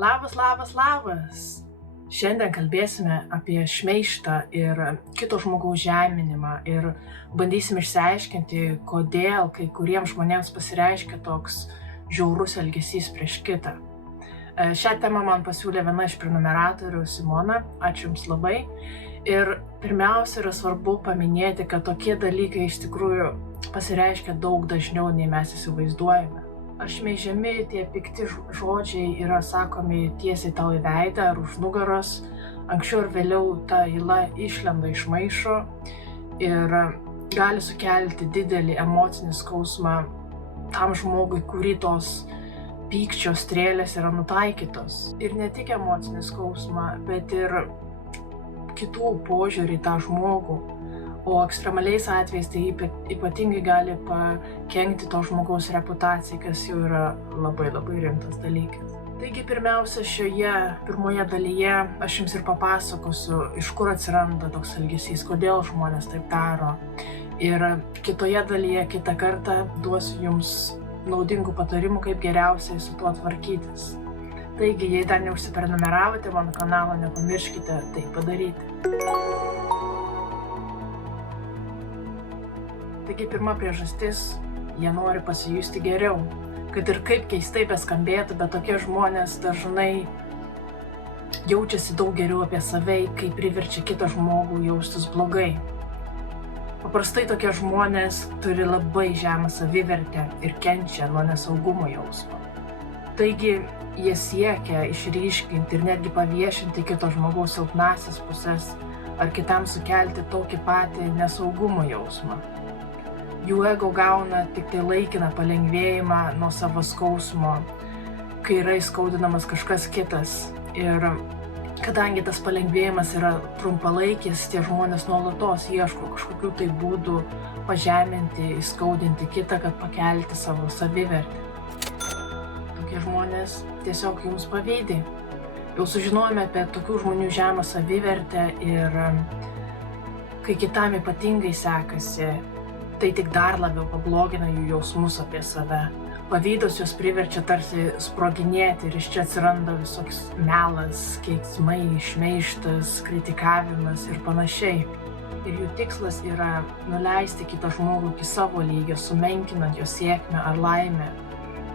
Labas! Šiandien kalbėsime apie šmeižtą ir kito žmogaus žeminimą ir bandysime išsiaiškinti, kodėl kai kuriems žmonėms pasireiškia toks žiaurus elgesys prieš kitą. Šią temą man pasiūlė viena iš prenumeratorių, Simona, ačiū Jums labai. Ir pirmiausia yra svarbu paminėti, kad tokie dalykai iš tikrųjų pasireiškia daug dažniau, nei mes įsivaizduojame. Ar šmeižiami tie pikti žodžiai yra sakomi tiesiai tau į veidą ar už nugaros, anksčiau ir vėliau ta yla išlenda iš maišo ir gali sukelti didelį emocinį skausmą tam žmogui, kurį tos pykčio strėlės yra nutaikytos. Ir ne tik emocinį skausmą, bet ir kitų požiūrį į tą žmogų. O ekstremaliais atvejais tai ypatingai gali pakenkti to žmogaus reputacijai, kas jau yra labai rimtas dalykas. Taigi pirmiausia, šioje pirmoje dalyje aš Jums ir papasakosiu, iš kur atsiranda toks elgesys, kodėl žmonės taip daro. Ir kitoje dalyje kitą kartą duosiu Jums naudingų patarimų, kaip geriausiai su tuo tvarkytis. Taigi, jei dar neužsiprenumeravote mano kanalą, nepamirškite tai padaryti. Taigi pirma priežastis, jie nori pasijusti geriau. Kad ir kaip keistai beskambėtų, bet tokie žmonės dažnai jaučiasi daug geriau apie save, kai priverčia kitą žmogų jaustis blogai. Paprastai tokie žmonės turi labai žemą savivertę ir kenčia nuo nesaugumo jausmo. Taigi jie siekia išryškinti ir netgi paviešinti kito žmogaus silpnąsias puses ar kitam sukelti tokį patį nesaugumo jausmą. Jų ego gauna tik tai laikiną palengvėjimą nuo savo skausmo, kai yra įskaudinamas kažkas kitas. Ir kadangi tas palengvėjimas yra trumpalaikis, tie žmonės nuolatos ieško kažkokių tai būdų pažeminti, įskaudinti kitą, kad pakelti savo savivertę. Tokie žmonės tiesiog Jums pavydi. Jau sužinojome apie tokių žmonių žemą savivertę ir kai kitam ypatingai sekasi, tai tik dar labiau pablogina jų jausmus apie save. Pavydas juos priverčia tarsi sproginėti ir iš čia atsiranda visoks melas, keiksmai, šmeižtas, kritikavimas ir panašiai. Ir jų tikslas yra nuleisti kitą žmogų iki savo lygio, sumenkinant jo sėkmę ar laimę.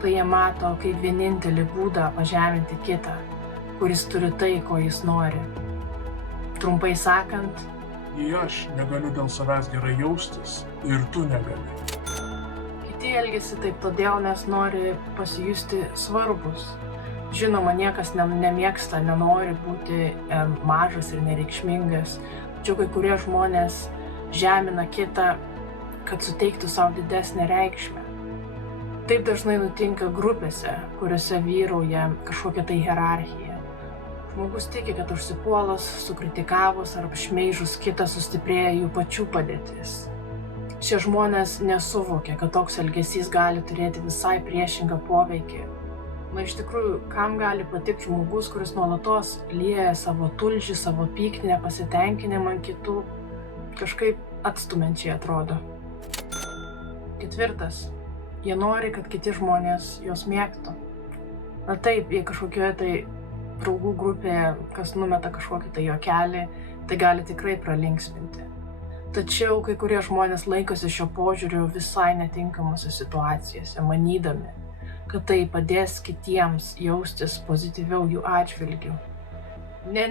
Tai jie mato kaip vienintelį būdą pažeminti kitą, kuris turi tai, ko jis nori. Trumpai sakant, jei aš negaliu dėl savęs gerai jaustis, ir tu negali. Kiti elgiasi taip todėl, nes nori pasijusti svarbus. Žinoma, niekas nemėgsta, nenori būti mažas ir nereikšmingas, tačiau kai kurie žmonės žemina kitą, kad suteiktų savo didesnę reikšmę. Taip dažnai nutinka grupėse, kuriuose vyrauja kažkokia tai hierarchija. Žmogus tiki, kad užsipuolas, sukritikavus ar šmeižus kitą sustiprėja jų pačių padėtis. Šie žmonės nesuvokia, kad toks elgesys gali turėti visai priešingą poveikį. Iš tikrųjų, kam gali patikti žmogus, kuris nuolatos lieja savo tulžį, savo pyktį, nepasitenkinimą ant kitų, kažkaip atstumiančiai atrodo. Ketvirtas. Jie nori, kad kiti žmonės juos mėgtų. Na taip, jei kažkokioje tai draugų grupėje, kas numeta kažkokį tai juokelį, tai gali tikrai pralinksminti. Tačiau kai kurie žmonės laikosi šio požiūrio visai netinkamose situacijose, manydami, kad tai padės kitiems jaustis pozityviau jų atžvilgiu. Ne.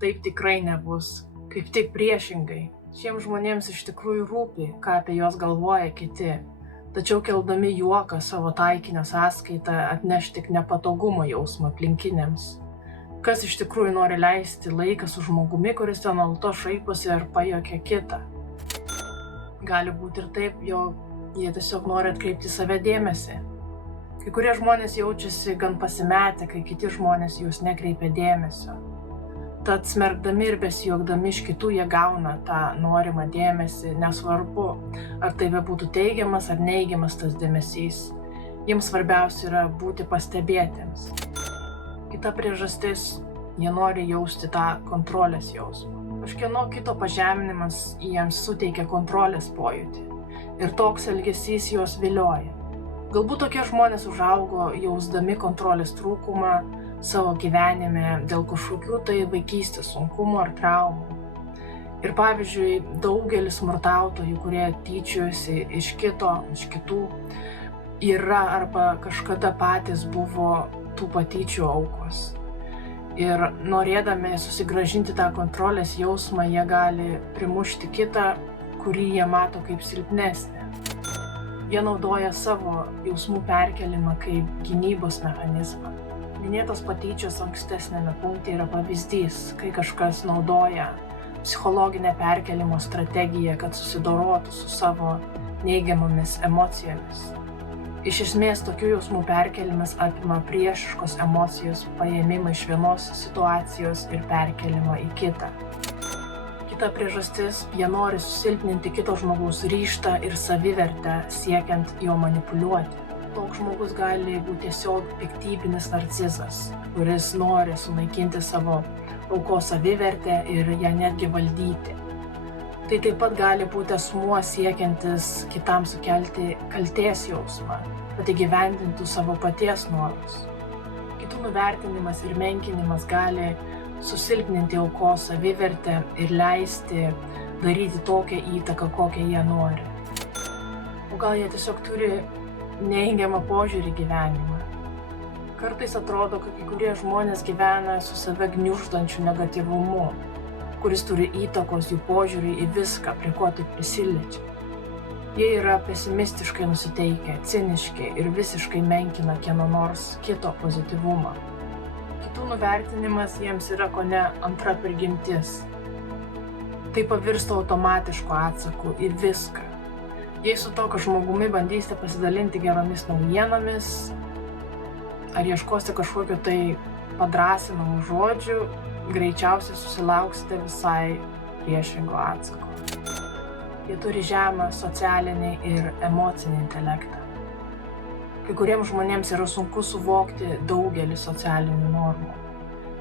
Taip tikrai nebus. Kaip tik priešingai. Šiems žmonėms iš tikrųjų rūpi, ką apie juos galvoja kiti. Tačiau keldami juoką savo taikinio sąskaitą atneš tik nepatogumo jausmą aplinkiniams. Kas iš tikrųjų nori leisti laiką su žmogumi, kuris ten nuolatos šaiposi ar pajuokia kitą. Gali būti ir taip, jog jie tiesiog nori atkreipti save dėmesį. Kai kurie žmonės jaučiasi gan pasimetę, kai kiti žmonės juos nekreipia dėmesio. Tad smerkdami ir besijuokdami iš kitų jie gauna tą norimą dėmesį, nesvarbu, ar tai būtų teigiamas ar neigiamas tas dėmesys. Jiems svarbiausia yra būti pastebėtiems. Kita priežastis, jie nori jausti tą kontrolės jausmą. Kažkieno kito pažeminimas jiems suteikia kontrolės pojūtį ir toks elgesys juos vilioja. Galbūt tokie žmonės užaugo jausdami kontrolės trūkumą savo gyvenime dėl kažkokių tai vaikystės sunkumų ar traumų. Ir pavyzdžiui, daugelis smurtautojų, kurie tyčiojosi iš kitų, yra arba kažkada patys buvo tų patyčių aukos. Ir norėdami susigrąžinti tą kontrolės jausmą, jie gali primušti kitą, kurį jie mato kaip silpnesnį. Jie naudoja savo jausmų perkelimą kaip gynybos mechanizmą. Minėtos patyčios ankstesnėme punkte yra pavyzdys, kai kažkas naudoja psichologinę perkelimo strategiją, kad susidorotų su savo neigiamomis emocijomis. Iš esmės, tokių jausmų perkelimas apima priešiškos emocijos paėmimą iš vienos situacijos ir perkelimą į kitą. Kita priežastis, jie nori susilpninti kito žmogaus ryžtą ir savivertę, siekiant jo manipuliuoti. Toks žmogus gali būti tiesiog piktybinis narcizas, kuris nori sunaikinti savo aukos savivertę ir ją netgi valdyti. Tai taip pat gali būti asmuo siekiantis kitam sukelti kaltės jausmą, kad įgyvendintų savo paties norus. Kitų nuvertinimas ir menkinimas gali susilpninti aukos savivertę ir leisti daryti tokią įtaką, kokią jie nori. O gal jie tiesiog turi neigiamą požiūrį į gyvenimą. Kartais atrodo, kad kai kurie žmonės gyvena su save gniuždančiu negatyvumu, kuris turi įtakos jų požiūrį į viską, prie ko tik prisiliečia. Jie yra pesimistiškai nusiteikę, ciniški ir visiškai menkina kieno nors kito pozityvumą. Kitų nuvertinimas jiems yra kone antra prigimtis. Tai pavirsta automatišku atsaku į viską. Jei su tokiu žmogumi bandysite pasidalinti geromis naujienomis, ar ieškosite kažkokio tai padrąsinamų žodžių, greičiausiai susilauksite visai priešingo atsako. Jie turi žemą socialinį ir emocinį intelektą. Kai kuriems žmonėms yra sunku suvokti daugelį socialinių normų.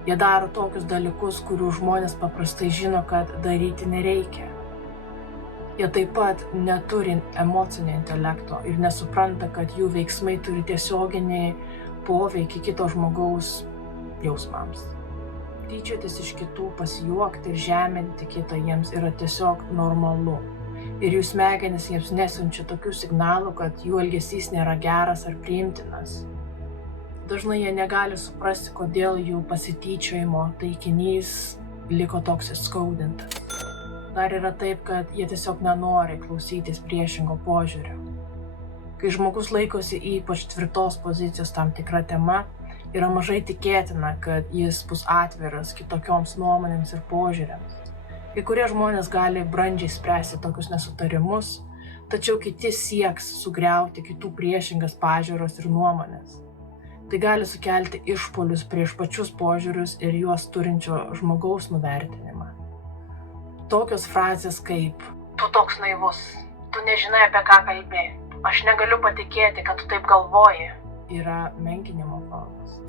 Jie daro tokius dalykus, kurių žmonės paprastai žino, kad daryti nereikia. Jie taip pat neturi emocinio intelekto ir nesupranta, kad jų veiksmai turi tiesioginį poveikį kito žmogaus jausmams. Tyčiotis iš kitų, pasijuokti ir žeminti kitą jiems yra tiesiog normalu. Ir jų smegenys jiems nesiunčia tokių signalų, kad jų elgesys nėra geras ar priimtinas. Dažnai jie negali suprasti, kodėl jų pasityčiojimo taikinys liko toks įskaudintas. Dar yra taip, kad jie tiesiog nenori klausytis priešingo požiūrio. Kai žmogus laikosi ypač tvirtos pozicijos tam tikra tema, yra mažai tikėtina, kad jis bus atviras kitokioms nuomonėms ir požiūriams. Kai kurie žmonės gali brandžiai spręsti tokius nesutarimus, tačiau kiti sieks sugriauti kitų priešingas pažiūros ir nuomonės. Tai gali sukelti išpuolius prieš pačius požiūrius ir juos turinčio žmogaus nuvertinimą. Tokios frazės kaip "Tu toks naivus, tu nežinai apie ką kalbi, aš negaliu patikėti, kad tu taip galvoji" yra menkinimo formos.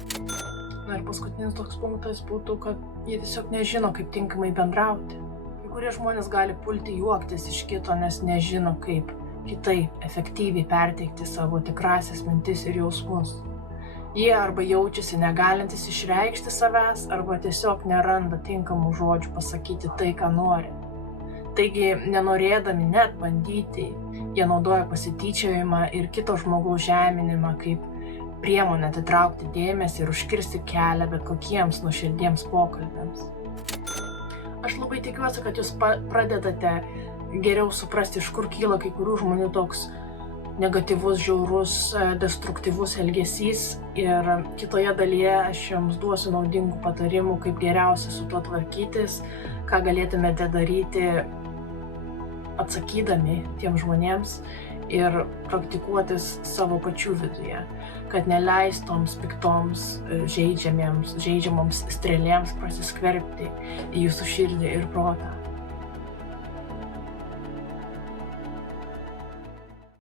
Na ir paskutinis toks punktas būtų, kad jie tiesiog nežino, kaip tinkamai bendrauti. Kai kurie žmonės gali pulti juoktis iš kito, nes nežino, kaip kitaip efektyviai perteikti savo tikrąsias mintis ir jausmus. Jie arba jaučiasi negalintis išreikšti savęs, arba tiesiog neranda tinkamų žodžių pasakyti tai, ką nori. Taigi, nenorėdami net bandyti, jie naudoja pasityčiojimą ir kito žmogaus žeminimą kaip priemonę atitraukti dėmesį ir užkirsti kelią bet kokiems nuoširdiems pokalbiams. Aš labai tikiuosi, kad jūs pradedate geriau suprasti, iš kur kyla kai kurių žmonių toks negatyvus, žiaurus, destruktyvus elgesys ir kitoje dalyje aš jums duosiu naudingų patarimų, kaip geriausia su tuo tvarkytis, ką galėtumėte daryti atsakydami tiems žmonėms ir praktikuotis savo pačių viduje, kad neleistoms piktoms, žeidžiamoms strėlėms prasiskverbti į jūsų širdį ir protą.